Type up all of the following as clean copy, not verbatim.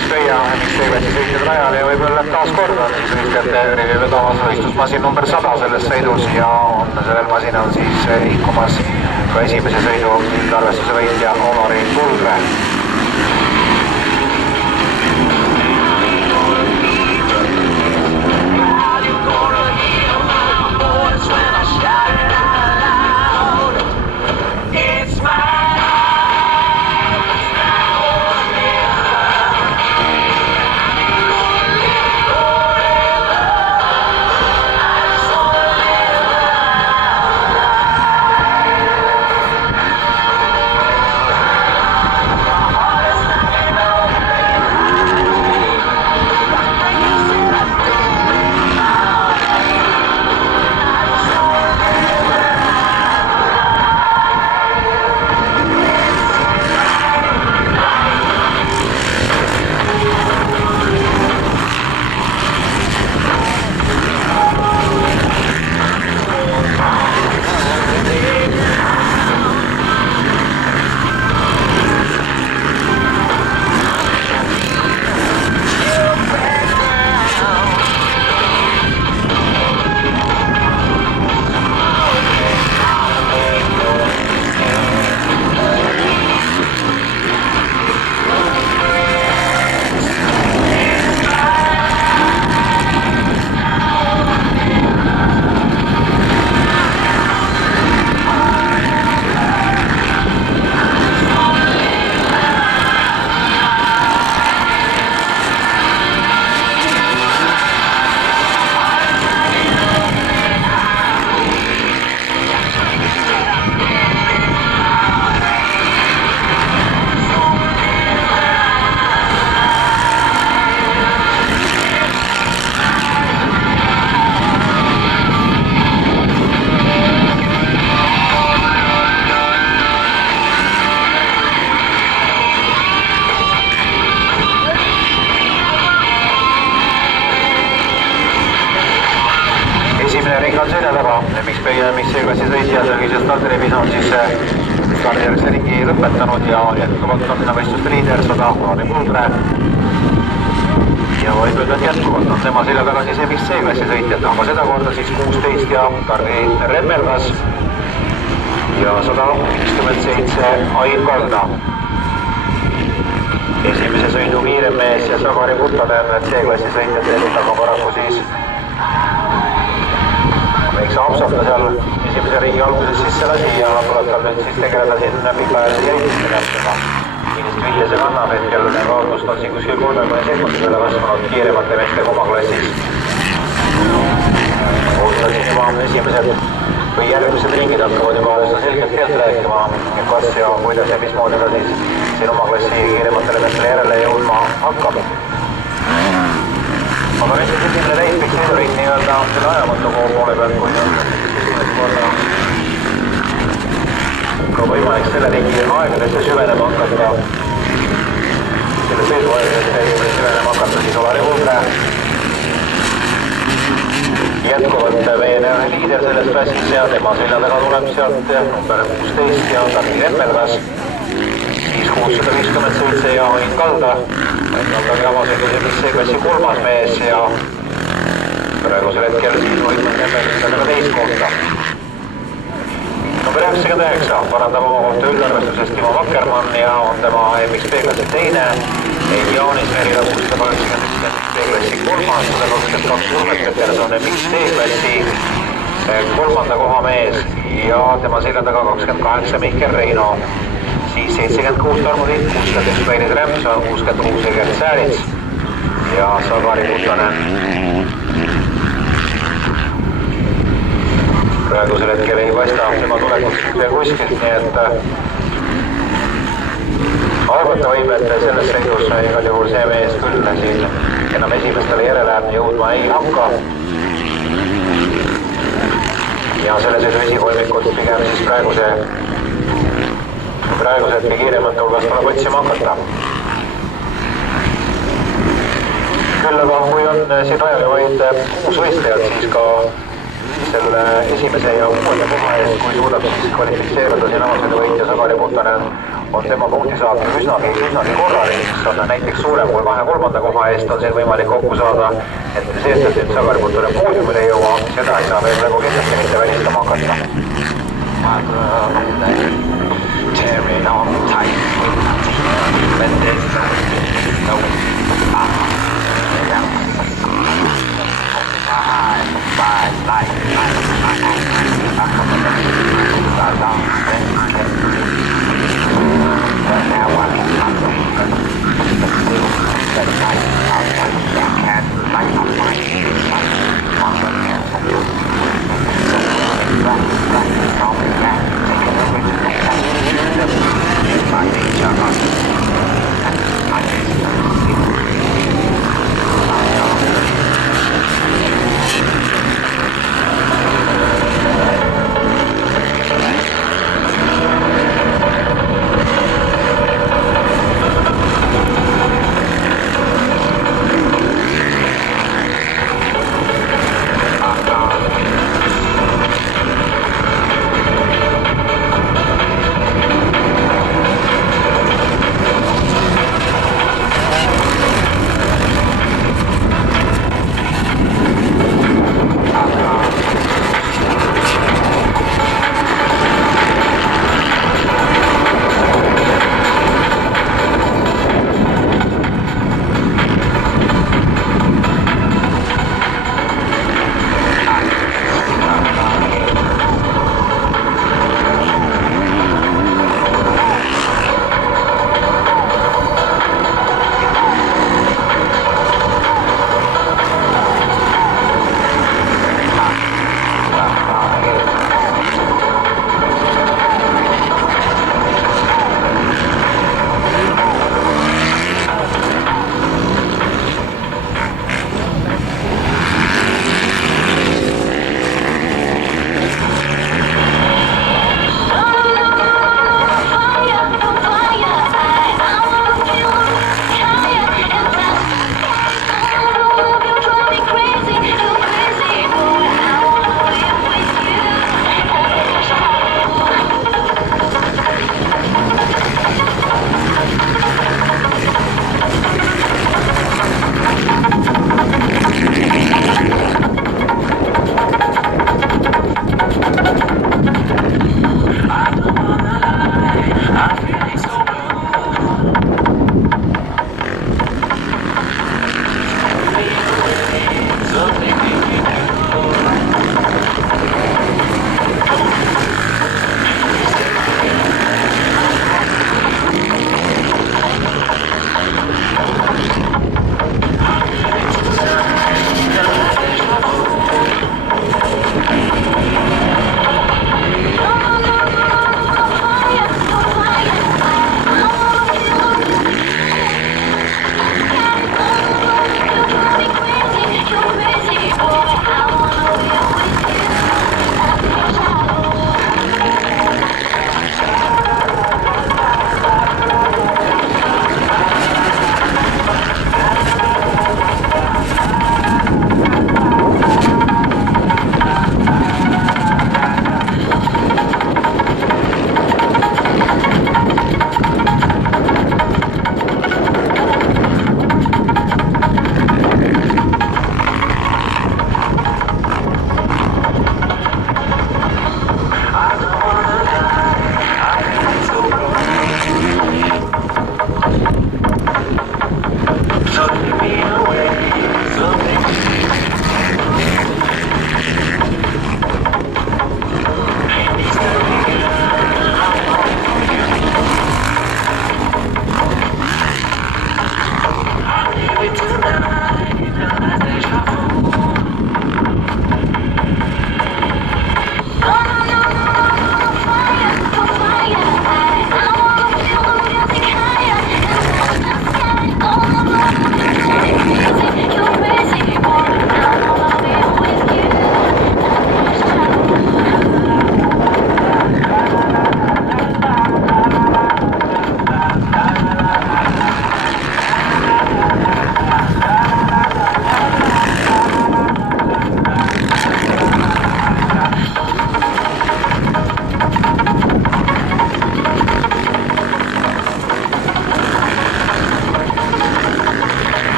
MX-Pöia, MX-Klassi sõitjad rajal ja võib-olla taas kord on siis võitjate vedavas võistlusmasin number 100 selles sõidus ja on sellel masinal siis liikumas ka esimese sõidu üldarvestuse võitja Olari Pulre. Ring on selja taga, MX-Pöia ja MX-Klassi sõitjad öögises stardiribis on siis stardijärgse ringi lõpetanud ja jätkuvalt on võistluste liider 100 Olari Pulre. Ja võib öelda, et jätkuvalt on tema selja taga siis MX-Klassi sõitjad, aga seda korda siis 16 ja Tarvi Remmelgas ja 127 Ain Kalda. Esimese sõidu kiirem mees ja Sakari Puttanen C-klassi sõitjad teevad aga paraku siis võiks Haapsata seal esimese ringi alguses sisse lasi ja tuleb tal nüüd siis tegeleda siin pikaajalise jälgimiste tähtsega. Millist vilja see kannab hetkel, kaotust on siin kuskil 30 sekundi peale kasvanud kiiremate meestega oma klassis. Ootad siin juba esimesed või järgmised ringid hakkavad juba üsna selgelt keelt rääkima, kas ja kuidas ja mismoodi ta siis siin oma klassi kiirematele meestele järele jõudma hakkab. Aga nüüd siis esimene täispik sõiduring nii-öelda selle ajamatu poole pealt, kui on korda ka võimalik selle ringi aegadesse süvenema hakata. Selle sõidu aegadesse süvenema hakata siis Olari Pulre. Jätkuvalt meie liider selles klassis ja tema selja taga tuleb sealt number 16 ja Tarvi Remmelgas. 657 ja Ain Kalda. Kaldagi avasõidus MX-Klassi kolmas mees ja praegusel hetkel siis võitnud Remmelgasega teist kohta. Number 99 parandab oma kohta üldarvestusest Timo Vakkermann ja on tema MX-Klassi teine. Jaanis Merila 681 MX-Klassi kolmas, 122 kilomeetrit on MX-Klassi kolmanda koha mees ja tema selja taga 28 Mihkel Reino. Siis 76 Tarmo Liit, 61 Päirid Rämson, 66 Egert Säärits ja Sakari Puttanen. Praegusel hetkel ei paista tema tulekust kuskilt, nii et arvata võib, et selles sõidus igal juhul see mees küll siin enam esimestele järele jõudma ei hakka. Ja selle sõidu esikolmikud pigem siis praeguse hetke kiiremate hulgas tuleb otsima hakata. Küll aga kui on siin rajal vaid uus võistlejad, siis ka selle esimese ja uuenda koha eest, kui suudab siis kvalifitseeruda siin avasõidu võitja Sakari Puttanen, on tema punkti saamine üsnagi korralik, on näiteks suurem kui 2/3 koha eest on siin võimalik kokku saada, et see, et ta nüüd Sagarputule poodiumile ei jõua, seda ei saa veel praegu kindlasti mitte välistama hakata. Tearing on tight, but there's no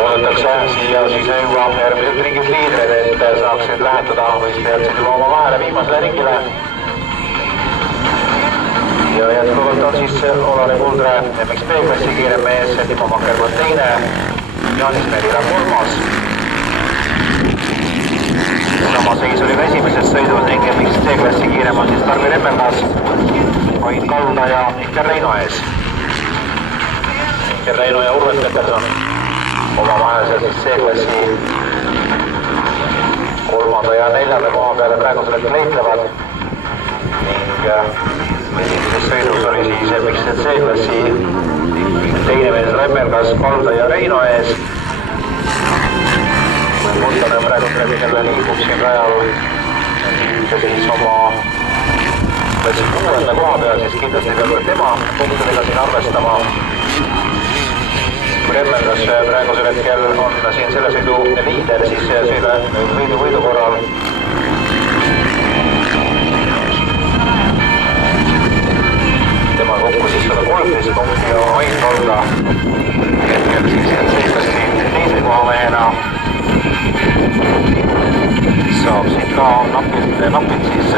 oodatakse siia siis juba järgmised ringis liidrid, et saaksid lähetada või siis peaksid juba oma vahele viimasele ringile. Ja jätkuvalt on siis Olari Kuldre MXP-klassi kiirem mees, Timo Makkermann teine, Jaanis Merila kolmas. Sama seis oli ka esimeses sõidus ning MXC-klassi kiirem on siis Tarvi Remmelgas, Ain Kalda ja Iker Reino ees. Iker Reino ja Urve Peterson omavahel siis C-klassi kolmanda ja neljanda koha peale praegusel hetkel leitlevad ning esimeses sõidus oli siis MXC-klassi teine mees Remmelgas, Kalda ja Reino ees. Muttane praegusel hetkel liigub siin rajal siis oma kuuenda koha peal, siis kindlasti peab tema punktidega siin arvestama. Remmelgas praegusel hetkel on siin selle sõidu liider, siis selle võidu korral. Tema kokku siis 113 punkti ja Ain Kalda hetkel siis seiklasti teise koha mehena. Saab siin ka napilt siis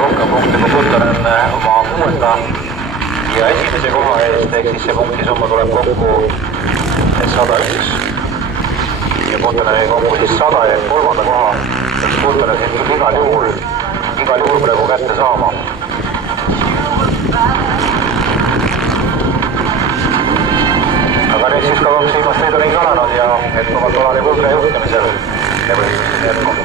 rohkem punkti kui Puttanen oma kuuenda ja esimese koha eest, ehk siis see punktisumma tuleb kokku 101 ja Puttanen kokku siis 100 ja kolmanda koha, eks Puttanen siin küll igal juhul praegu kätte saama. Aga nüüd siis ka kaks viimast sõiduringi alanud ja jätkuvalt Olari Kuldre juhtimisel ja võistlused jätkub.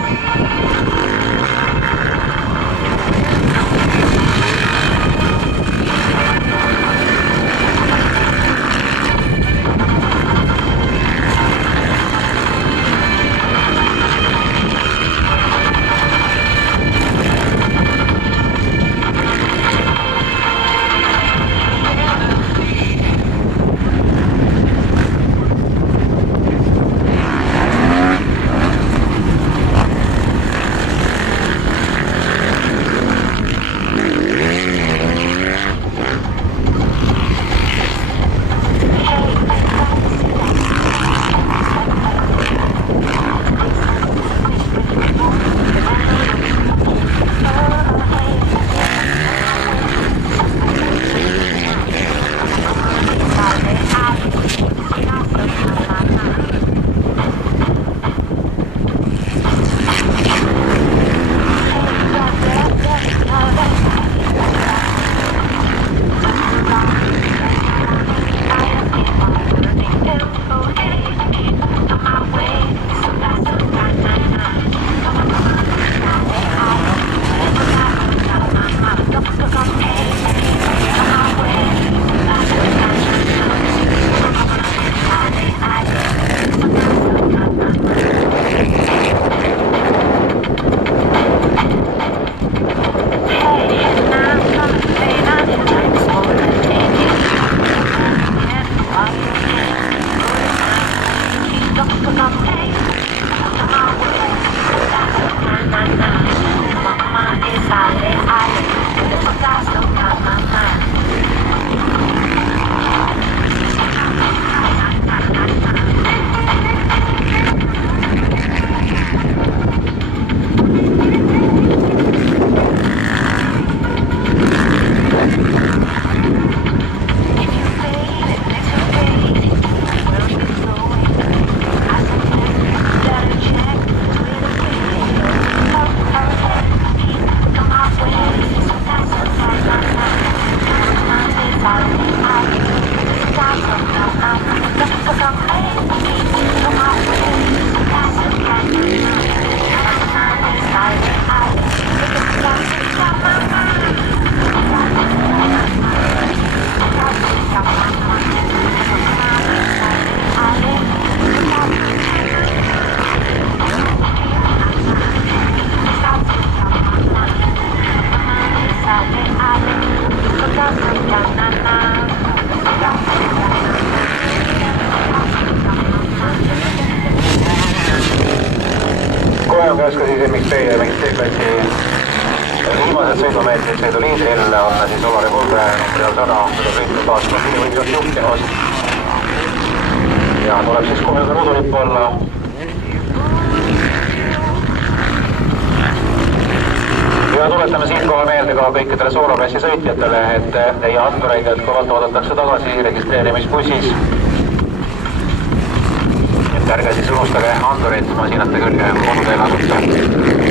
Kojakas ka siis MXP ja MXC-klassi viimased sõidumeetrid sõiduliidril on siis Olari Kuldre numbril 100, seda sõitnud aastal võidvast juhtinud. ja tuleb siis kohe ka rudulippu alla. Ja tuletame siinkohal meelde ka kõikidele sooloklassi sõitjatele, et teie andureid jätkuvalt oodatakse tagasi registreerimisbussis. Et ärge siis unustage andurid masinate külge koduteel asuta.